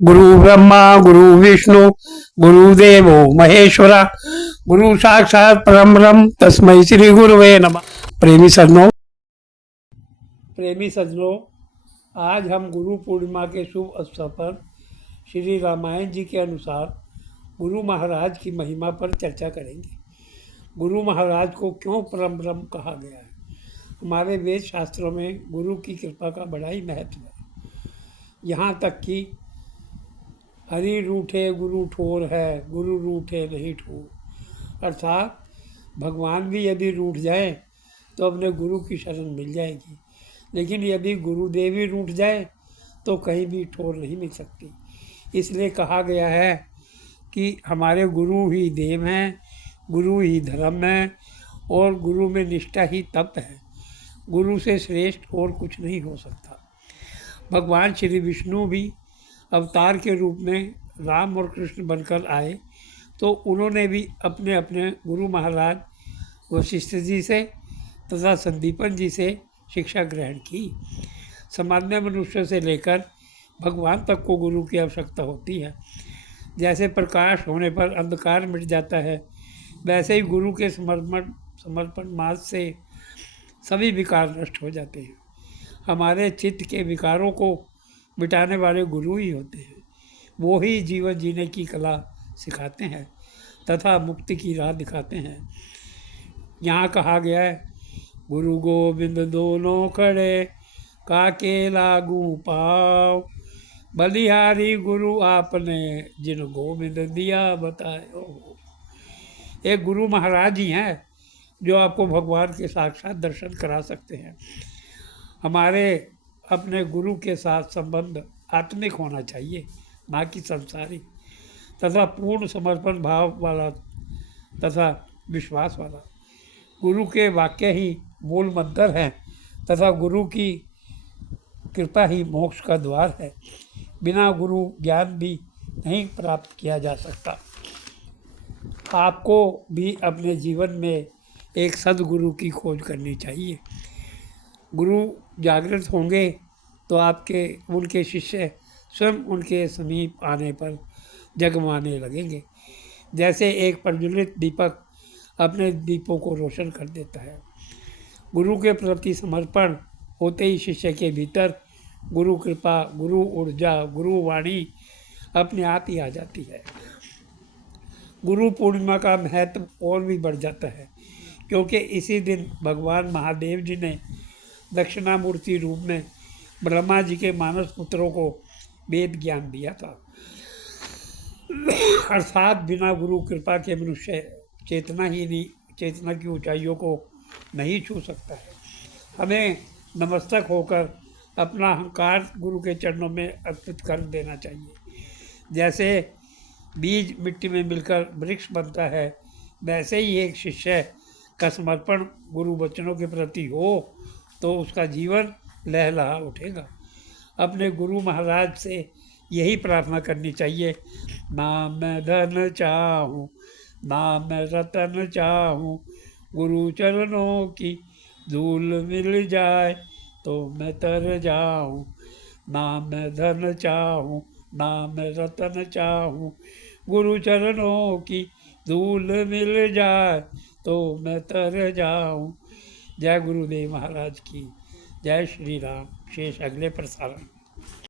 गुरु ब्रह्मा गुरु विष्णु गुरुदेवो महेश्वरा गुरु साक्षात परम ब्रह्म तस्मै श्री गुरुवे नमः। प्रेमी सज्जनों, आज हम गुरु पूर्णिमा के शुभ अवसर पर श्री रामायण जी के अनुसार गुरु महाराज की महिमा पर चर्चा करेंगे। गुरु महाराज को क्यों परम ब्रह्म कहा गया है? हमारे वेद शास्त्रों में गुरु की कृपा का बड़ा ही महत्व है। यहाँ तक कि हरि रूठे गुरु ठोर है, गुरु रूठे नहीं ठोर। अर्थात भगवान भी यदि रूठ जाए तो अपने गुरु की शरण मिल जाएगी, लेकिन यदि गुरुदेव ही रूठ जाए तो कहीं भी ठोर नहीं मिल सकती। इसलिए कहा गया है कि हमारे गुरु ही देव हैं, गुरु ही धर्म है और गुरु में निष्ठा ही तप है। गुरु से श्रेष्ठ और कुछ नहीं हो सकता। भगवान श्री विष्णु भी अवतार के रूप में राम और कृष्ण बनकर आए तो उन्होंने भी अपने अपने गुरु महाराज वशिष्ठ जी से तथा संदीपन जी से शिक्षा ग्रहण की। सामान्य मनुष्य से लेकर भगवान तक को गुरु की आवश्यकता होती है। जैसे प्रकाश होने पर अंधकार मिट जाता है, वैसे ही गुरु के समर्पण मार्ग से सभी विकार नष्ट हो जाते हैं। हमारे चित्त के विकारों को मिटाने वाले गुरु ही होते हैं। वो ही जीवन जीने की कला सिखाते हैं तथा मुक्ति की राह दिखाते हैं। यहाँ कहा गया है, गुरु गोविंद दोनों खड़े काके लागू पाओ, बलिहारी गुरु आपने जिन गोविंद दिया बताओ। एक गुरु महाराज ही हैं जो आपको भगवान के साक्षात दर्शन करा सकते हैं। हमारे अपने गुरु के साथ संबंध आत्मिक होना चाहिए, ना कि सांसारिक, तथा पूर्ण समर्पण भाव वाला तथा विश्वास वाला। गुरु के वाक्य ही मूल मंत्र हैं तथा गुरु की कृपा ही मोक्ष का द्वार है। बिना गुरु ज्ञान भी नहीं प्राप्त किया जा सकता। आपको भी अपने जीवन में एक सद्गुरु की खोज करनी चाहिए। गुरु जागृत होंगे तो उनके शिष्य स्वयं उनके समीप आने पर जगमाने लगेंगे। जैसे एक प्रज्वलित दीपक अपने दीपों को रोशन कर देता है। गुरु के प्रति समर्पण होते ही शिष्य के भीतर गुरु कृपा, गुरु ऊर्जा, गुरु वाणी अपने आप ही आ जाती है। गुरु पूर्णिमा का महत्व और भी बढ़ जाता है, क्योंकि इसी दिन भगवान महादेव जी ने दक्षिणामूर्ति रूप में ब्रह्मा जी के मानस पुत्रों को वेद ज्ञान दिया था। अर्थात बिना गुरु कृपा के मनुष्य चेतना की ऊंचाइयों को नहीं छू सकता है। हमें नमस्तक होकर अपना अहंकार गुरु के चरणों में अर्पित कर देना चाहिए। जैसे बीज मिट्टी में मिलकर वृक्ष बनता है, वैसे ही एक शिष्य का समर्पण गुरु वचनों के प्रति हो तो उसका जीवन लहलहा उठेगा। अपने गुरु महाराज से यही प्रार्थना करनी चाहिए, ना मैं धन चाहूँ ना मैं रतन चाहूँ, गुरु चरणों की धूल मिल जाए तो मैं तर जाऊँ। ना मैं धन चाहूँ ना मैं रतन चाहूँ, गुरु चरणों की धूल मिल जाए तो मैं तर जाऊँ। जय गुरुदेव महाराज की जय। श्री राम। शेष अगले प्रसारण।